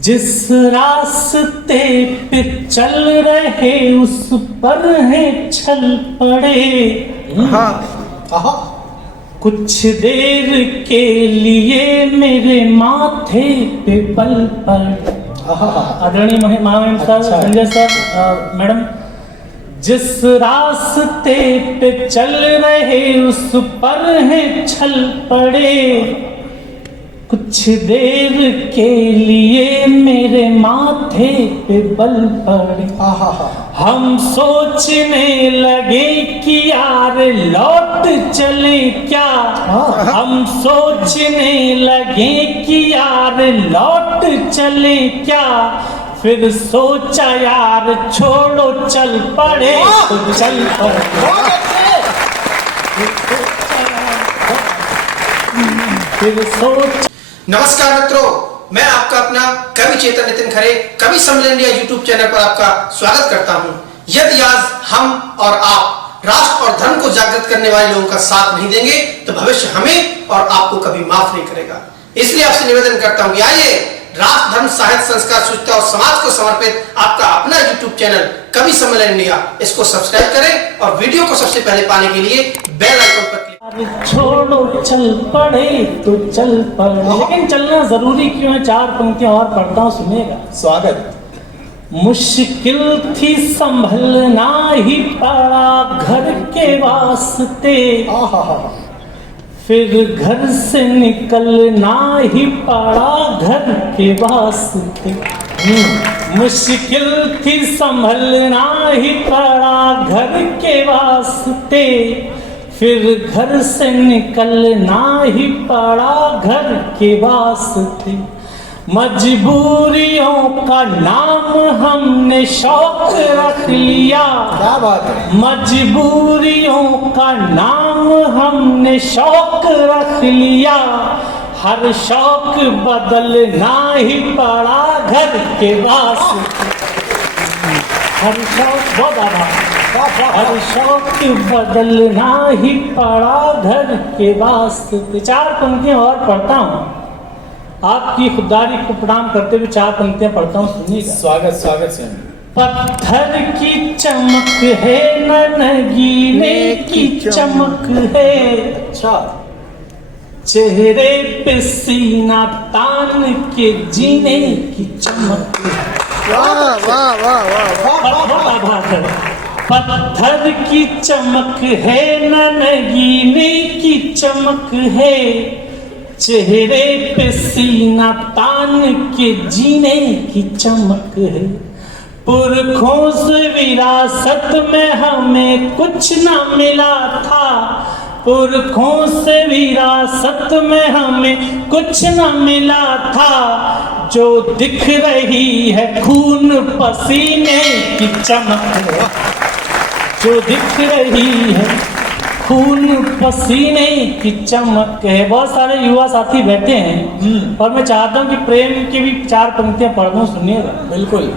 जिस रास्ते पे चल रहे उस पर है छल पड़े। कुछ देर के लिए मेरे माथे पे बल पड़े। आदरणीय महामहिम सर, संजय सर, मैडम, जिस रास्ते पे चल रहे उस पर है छल पड़े। कुछ देर के लिए मेरे माथे पे बल पड़े। हम सोचने लगे कि यार लौट चले क्या। हम सोचने लगे कि यार लौट चले क्या। फिर सोचा यार छोड़ो चल पड़े तो चल पड़े। फिर सोच। नमस्कार मित्रों, मैं आपका अपना कवि चेतन नितिन खरे कवि सम्मेलन इंडिया यूट्यूब चैनल पर आपका स्वागत करता हूं। यदि आज हम और आप राष्ट्र और धर्म को जागृत करने वाले लोगों का साथ नहीं देंगे तो भविष्य हमें और आपको कभी माफ नहीं करेगा। इसलिए आपसे निवेदन करता हूं कि आइए राष्ट्र, धर्म, साहित्य, संस्कार, शुचिता और समाज को समर्पित आपका अपना यूट्यूब चैनल कवि सम्मेलन इंडिया, इसको सब्सक्राइब करें और वीडियो को सबसे पहले पाने के लिए बेल आइकन पर छोड़ो चल पड़े तो चल पड़े। लेकिन चलना जरूरी क्यों है? चार पंक्तियां और पढ़ता हूं, सुनिएगा। स्वागत। मुश्किल थी संभलना ही पड़ा घर के वास्ते। फिर घर से निकलना ही पड़ा घर के वास्ते। मुश्किल थी संभलना ही पड़ा घर के वास्ते। फिर घर से निकलना ही पड़ा घर के वास्ते। मजबूरियों का नाम हमने शौक रख लिया। क्या बात है। मजबूरियों का नाम हमने शौक रख लिया। हर शौक बदलना ही पड़ा घर के वास्ते। हर शौक बहुत आभार। हर शौक बदलना ही पड़ा घर के वास्ते। चार पंक्तियां और पढ़ता हूँ, आपकी खुदारी को प्रणाम करते हुए चार पंक्तियां पढ़ता हूँ, सुनिएगा। स्वागत स्वागत से। पत्थर की चमक है न नगीने की चमक है। अच्छा। चेहरे पे सीना तान के जीने की चमक है। वाह वाह वाह वाह। पत्थर की चमक है न नगीने की चमक है। चेहरे पे सीना तान के जीने की चमक है। पुरखों से विरासत में हमें कुछ न मिला था। पुरखों से विरासत में हमें कुछ न मिला था। जो दिख रही है खून पसीने की चमक है। जो दिख रही है खून पसीने की चमक है। बहुत सारे युवा साथी बैठे हैं और मैं चाहता हूँ कि प्रेम की भी चार पंक्तियां पढ़ दूं, सुनिएगा। बिल्कुल।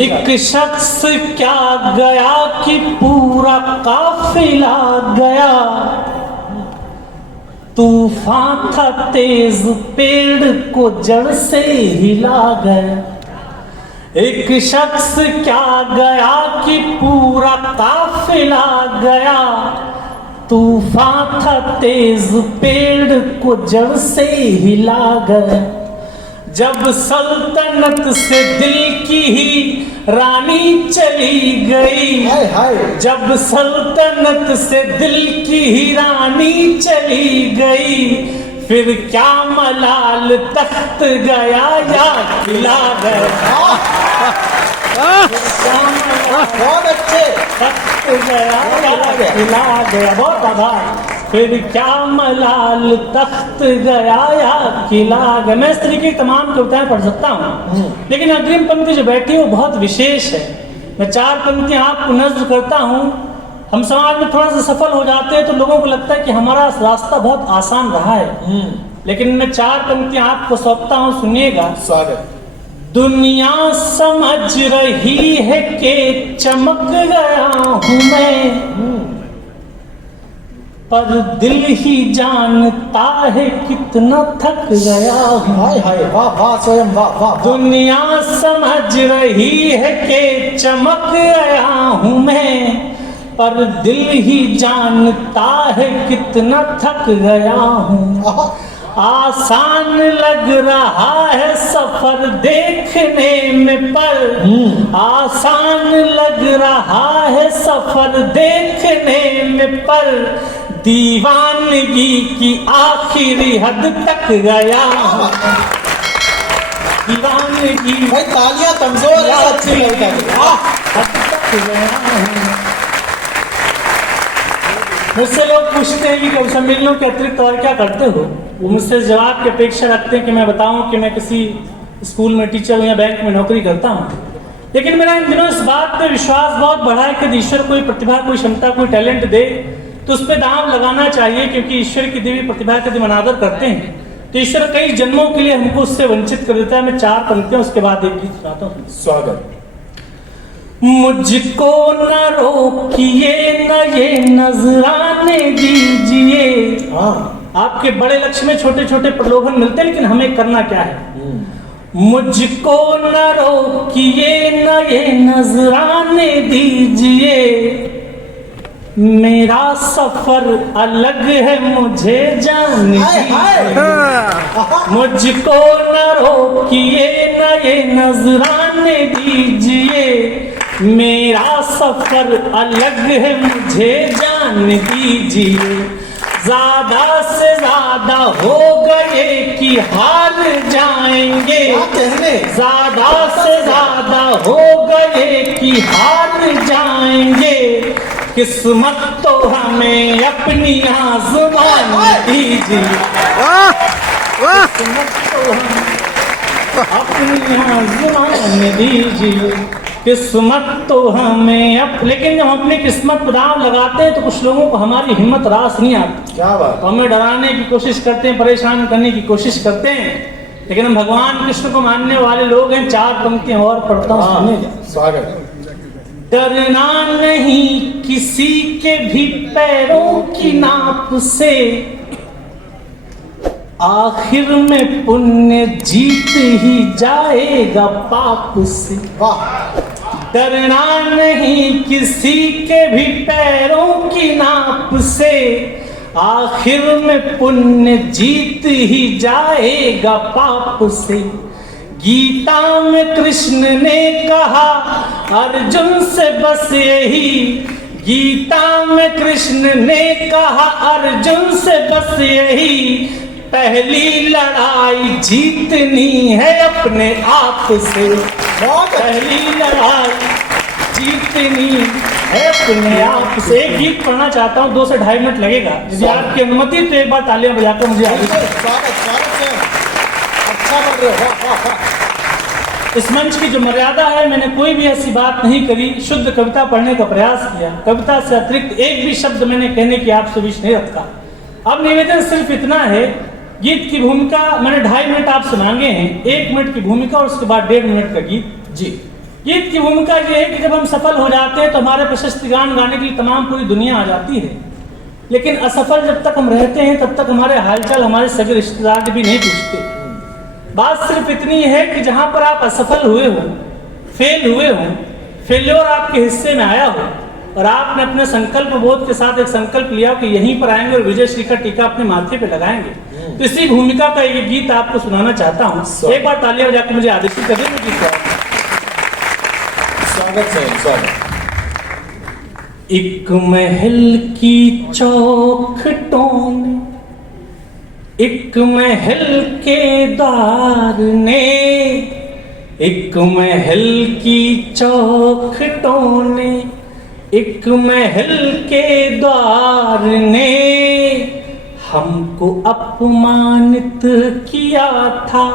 एक शख्स क्या गया कि पूरा काफिला गया। तूफान था तेज पेड़ को जड़ से हिला गया। एक शख्स क्या गया कि पूरा काफिला गया। तूफान था तेज पेड़ को जड़ से हिला गया। जब सल्तनत से दिल की ही रानी चली गई। जब सल्तनत से दिल की ही रानी चली गई। फिर क्या मलाल तख्त गया या खिला गया। बहुत अच्छे। तख्त गया या खिला गया। बहुत आभार। फिर क्या मलाल तख्त गया या खिला गया। मैं इस तरीके की तमाम कविताएं पढ़ सकता हूँ, लेकिन अग्रिम पंक्ति जो बैठी है वो बहुत विशेष है। मैं चार पंक्तियां आपको नज़्म करता हूँ। हम समाज में थोड़ा सा सफल हो जाते हैं तो लोगों को लगता है कि हमारा रास्ता बहुत आसान रहा है, लेकिन मैं चार पंक्तियां आपको सौंपता हूं, सुनिएगा। स्वागत। दुनिया समझ रही है कि चमक गया हूं मैं। पर दिल ही जानता है कितना थक गया हूँ। हाय हाय, वाह वाह स्वयं, वाह वाह वाह। दुनिया समझ रही है कि चमक आया हूँ मैं, पर दिल ही जानता है कितना थक गया हूँ। आसान लग रहा है सफर देखने में, पर आसान लग रहा है सफर देखने में, पर दीवानगी की आखिरी हद तक गया हूँ। दीवानगी भाई तालियां कमजोर है, अच्छी लगता है। हद तक गया हूँ। मुझसे लोग पूछते हैं कि कौशल मिलनों के अतिरिक्त और क्या करते हो। वो मुझसे जवाब की अपेक्षा रखते हैं कि मैं बताऊं कि मैं किसी स्कूल में टीचर हूं या बैंक में नौकरी करता हूं। लेकिन मेरा इन दिनों इस बात पे विश्वास बहुत बढ़ा है कि ईश्वर कोई प्रतिभा, कोई क्षमता, कोई टैलेंट दे तो उस पर दांव लगाना चाहिए, क्योंकि ईश्वर की देवी प्रतिभा का जब अनादर करते हैं तो ईश्वर कई जन्मों के लिए हमको उससे वंचित कर देता है। मैं 4 पंक्तियां उसके बाद एक गीत सुनाता हूँ। स्वागत। मुझको न रोकिए न ये नजराने दीजिए। आपके बड़े लक्ष्य में छोटे छोटे प्रलोभन मिलते हैं, लेकिन हमें करना क्या है। मुझको न रोकिए न ये नजराने दीजिए, मेरा सफर अलग है मुझे जाने दीजिए। मुझको न रोकिए न ये नजराने दीजिए, मेरा सफर अलग है मुझे जान दीजिए। ज्यादा से ज्यादा हो गए कि हार जाएंगे, ज्यादा से ज्यादा हो गए कि हार जाएंगे, किस्मत तो हमें अपनी आज़माने दीजिए। किस्मत तो हमें अपनी आज़माने दीजिए, किस्मत तो हमें लेकिन जब हम अपनी किस्मत पर दांव लगाते हैं तो कुछ लोगों को हमारी हिम्मत रास नहीं आती। क्या बात। हमें डराने की कोशिश करते हैं, परेशान करने की कोशिश करते हैं, लेकिन हम भगवान कृष्ण को मानने वाले लोग हैं। 4 पंक्तियां और पढ़ता हूँ, सुनिएगा। स्वागत। डरना नहीं किसी के भी पैरों की नाप से, आखिर में पुण्य जीत ही जाएगा पाप से। वाह। डरना नहीं किसी के भी पैरों की नाप से, आखिर में पुण्य जीत ही जाएगा पाप से। गीता में कृष्ण ने कहा अर्जुन से बस यही, गीता में कृष्ण ने कहा अर्जुन से बस यही, पहली लड़ाई जीतनी है अपने आप से। पहली लड़ाई जीतनी है अपने आप से। एक गीत पढ़ना चाहता हूँ, 2 से 2.5 मिनट लगेगा, यदि आपकी अनुमति तो एक बार तालियां बजाकर मुझे आगे। अच्छा बढ़ रहे हो। इस मंच की जो मर्यादा है, मैंने कोई भी ऐसी बात नहीं करी, शुद्ध कविता पढ़ने का प्रयास किया। कविता से अतिरिक्त एक भी शब्द मैंने कहने की आपसे विश नहीं रखा। अब निवेदन सिर्फ इतना है, गीत की भूमिका मैंने 2.5 मिनट आपसे मांगे हैं, 1 मिनट की भूमिका और उसके बाद 1.5 मिनट का गीत। जी। गीत की भूमिका ये है कि जब हम सफल हो जाते हैं तो हमारे प्रशस्ति गान गाने के लिए तमाम पूरी दुनिया आ जाती है, लेकिन असफल जब तक हम रहते हैं तब तक हमारे हालचाल हमारे सगे रिश्तेदार भी नहीं पूछते। बात सिर्फ इतनी है कि जहां पर आप असफल हुए हो, फेल हुए हो, फेल्योर आपके हिस्से में आया हो और आपने अपने संकल्प बोध के साथ एक संकल्प लिया कि यहीं पर आएंगे और विजय श्री का टीका अपने माथे पे लगाएंगे, तो इसी भूमिका का ये गीत आपको सुनाना चाहता हूँ। एक बार तालियां बजाकर मुझे आदेशित कर दें गीत का। स्वागत है, स्वागत। एक महल की चौखटों ने, एक महल के द्वार ने, एक महल की चौखटों ने, एक महल के द्वार ने हमको अपमानित किया था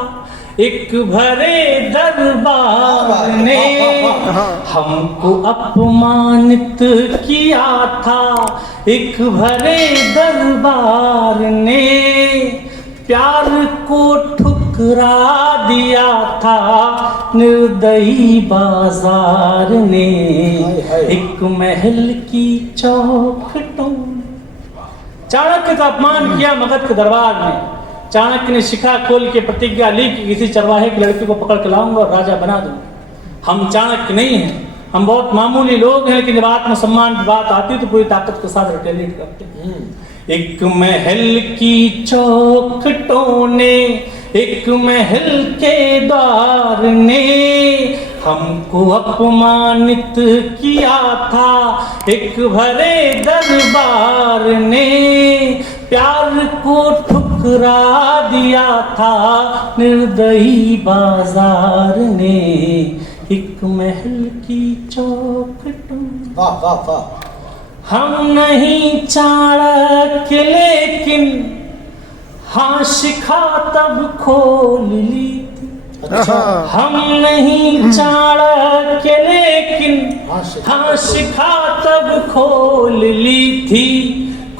एक भरे दरबार ने, हमको अपमानित किया था एक भरे दरबार ने, प्यार को ठुकरा दिया था निर्दयी बाजार ने, एक महल की चौखटों। चाणक्य का अपमान किया मगध के दरबार में। चाणक्य ने शिखा खोल के प्रतिज्ञा ली कि किसी चरवाहे की लड़की को पकड़ के लाऊंगा और राजा बना दूंगा। हम चाणक्य नहीं हैं, हम बहुत मामूली लोग हैं, लेकिन जब आत्मसम्मान की बात आती है तो पूरी ताकत के साथ रिटेलिएट करते हैं। एक महल की चौखटों ने, एक महल के द्वार ने हमको अपमानित किया था, एक भरे दरबार ने प्यार को ठुकरा दिया था निर्दयी बाजार ने। एक महल की चौखटों, वाह वाह वाह। हम नहीं चाणक्य लेकिन हाँ शिखा तब खोल ली थी। अच्छा, हम नहीं चाणक्य लेकिन हाँ शिखा तब खोल ली थी।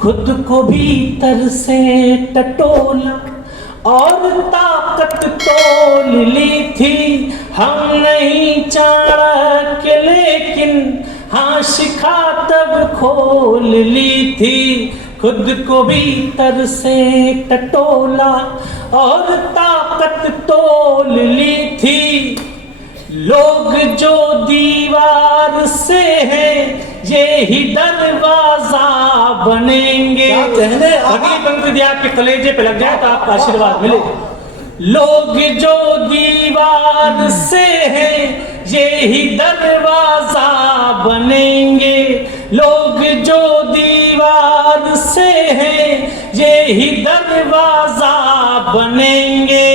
खुद को भीतर से टटोला और ताकत तोल ली थी। हम नहीं चाणक्य लेकिन हाँ शिखा तब खोल ली थी। खुद को भीतर से टटोला और ताकत तोल ली थी। लोग जो दीवार से हैं ये ही दरवाजा बनेंगे। क्या कहने? अगली पंक्ति दी आपके कलेजे पे लग जाए तो आपका आशीर्वाद मिले। लोग जो दीवार से हैं ये ही दरवाजा बनेंगे। लोग जो दीवार से हैं ये ही दरवाजा बनेंगे।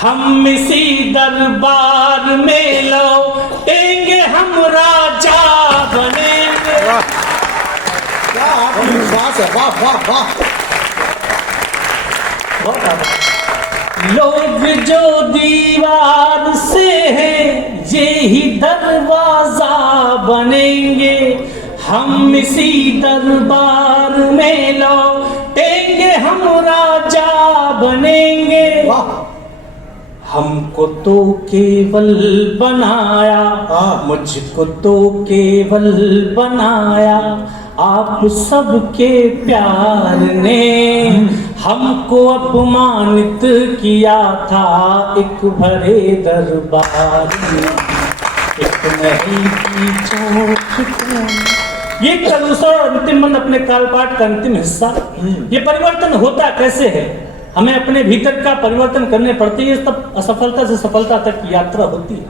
हम इसी दरबार में लौटेंगे, हम राजा बनेंगे। क्या आत्मविश्वास है, वाह वाह वाह। लोग जो दीवार से हैं ये ही दरवाजा बनेंगे। हम इसी दरबार में लौटेंगे, हम राजा बनेंगे। वाह। हमको तो केवल बनाया, मुझको तो केवल बनाया आप सबके प्यार ने। हमको अपमानित किया था एक भरे दरबार में, एक महल की चौखटों। ये दूसरा और अंतिम मंद अपने कालपाठ का अंतिम हिस्सा। ये परिवर्तन होता कैसे है? हमें अपने भीतर का परिवर्तन करने पड़ती है, तब असफलता से सफलता तक की यात्रा होती है।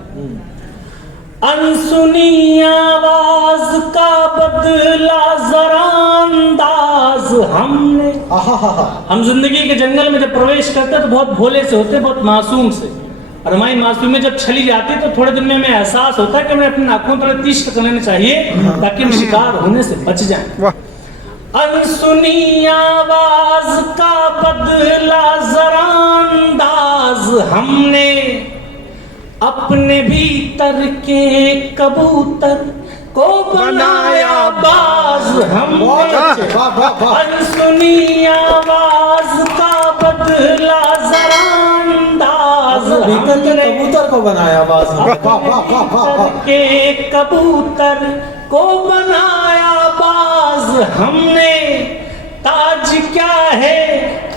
अनसुनी आवाज का बदला जरा अंदाज हमने। हम जिंदगी के जंगल में जब प्रवेश करते तो बहुत भोले से होते, बहुत मासूम से, और हमारी मासूमियत जब चली जाती तो थोड़े दिन में हमें एहसास होता है कि हमें अपनी आंखों थोड़े तीक्ष्ण कर लेने चाहिए ताकि हम शिकार होने से बच जाएं। अनसुनी आवाज का बदला जरा अंदाज हमने, अपने भीतर के कबूतर को बनाया बाज हमने। अनसुनी आवाज का बदला जरा अंदाज भीतर के कबूतर को बनाया बाज के कबूतर को बनाया बाज हमने। ताज क्या है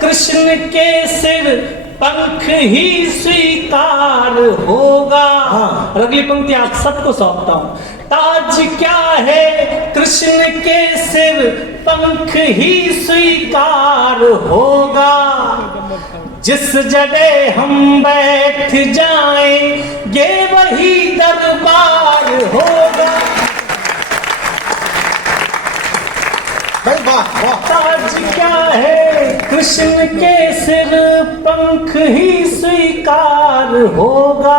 कृष्ण के सिर, पंख ही स्वीकार होगा। और अगली पंक्ति आप सबको सौंपता हूं। ताज क्या है कृष्ण के सिर, पंख ही स्वीकार होगा। जिस जगह हम बैठ जाएंगे वही दरबार होगा। ताज क्या है कृष्ण के सिर, पंख ही स्वीकार होगा।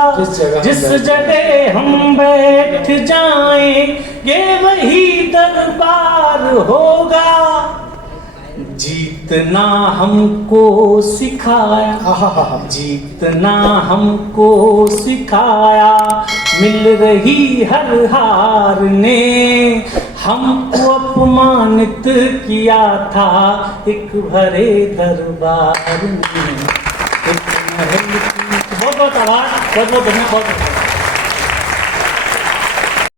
जिस जगह हम बैठ जाएंगे वही दरबार होगा। जीतना हमको सिखाया, जीतना हमको सिखाया, मिल रही हर हार ने। हमको अपमानित किया था एक भरे दरबार में, एक महल की। बहुत बहुत आभार, बहुत बहुत धन्यवाद।